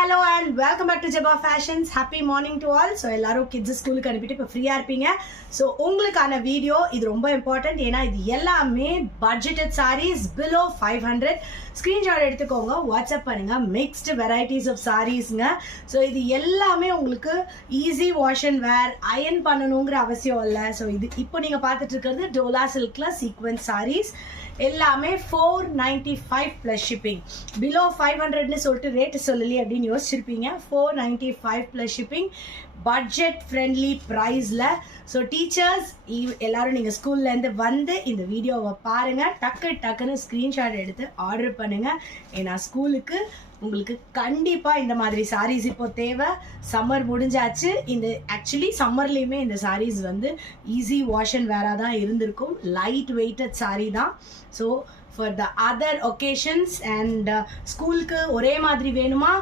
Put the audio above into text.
hello and welcome back to Jabba Fashions. Happy morning to all. So எல்லாரும் kids ஸ்கூலுக்கு அனுப்பிட்டு இப்போ ஃப்ரீயா இருப்பீங்க. ஸோ உங்களுக்கான வீடியோ இது ரொம்ப இம்பார்ட்டன்ட். ஏன்னா இது எல்லாமே பட்ஜெட்டட் sarees below 500. ஸ்க்ரீன்ஷாட் எடுத்துக்கோங்க, வாட்ஸ்அப் பண்ணுங்க. மிக்ஸ்டு வெரைட்டிஸ் ஆஃப் சாரீஸ்ங்க. ஸோ இது எல்லாமே உங்களுக்கு easy wash and wear, iron பண்ணணுங்கிற அவசியம் இல்லை. ஸோ இது இப்போ நீங்கள் பார்த்துட்டு இருக்கிறது டோலா சில்கில் சீக்வன்ஸ் சாரீஸ். எல்லாமே 495 ப்ளஸ் ஷிப்பிங். பிலோ 500ன்னு சொல்லிட்டு ரேட்டு சொல்லலி அப்படின்னு யோசிச்சிருப்பீங்க. 495 ப்ளஸ் ஷிப்பிங், பட்ஜெட் ஃப்ரெண்ட்லி ப்ரைஸில். ஸோ டீச்சர்ஸ் எல்லாரும் நீங்கள் ஸ்கூல்லேருந்து வந்து இந்த வீடியோவை பாருங்கள், டக்குன்னு ஸ்க்ரீன்ஷாட் எடுத்து ஆர்டர் பண்ணுங்கள். ஏன்னா ஸ்கூலுக்கு உங்களுக்கு கண்டிப்பாக இந்த மாதிரி சாரீஸ் இப்போ தேவை. சம்மர் முடிஞ்சாச்சு. இந்த ஆக்சுவலி சம்மர்லேயுமே இந்த சாரீஸ் வந்து ஈஸி வாஷ் அண்ட் வேராக தான் இருந்திருக்கும். லைட் வெயிட்டட் சாரீ தான். So for the other occasions and ஸ்கூலுக்கு ஒரே மாதிரி வேணுமா,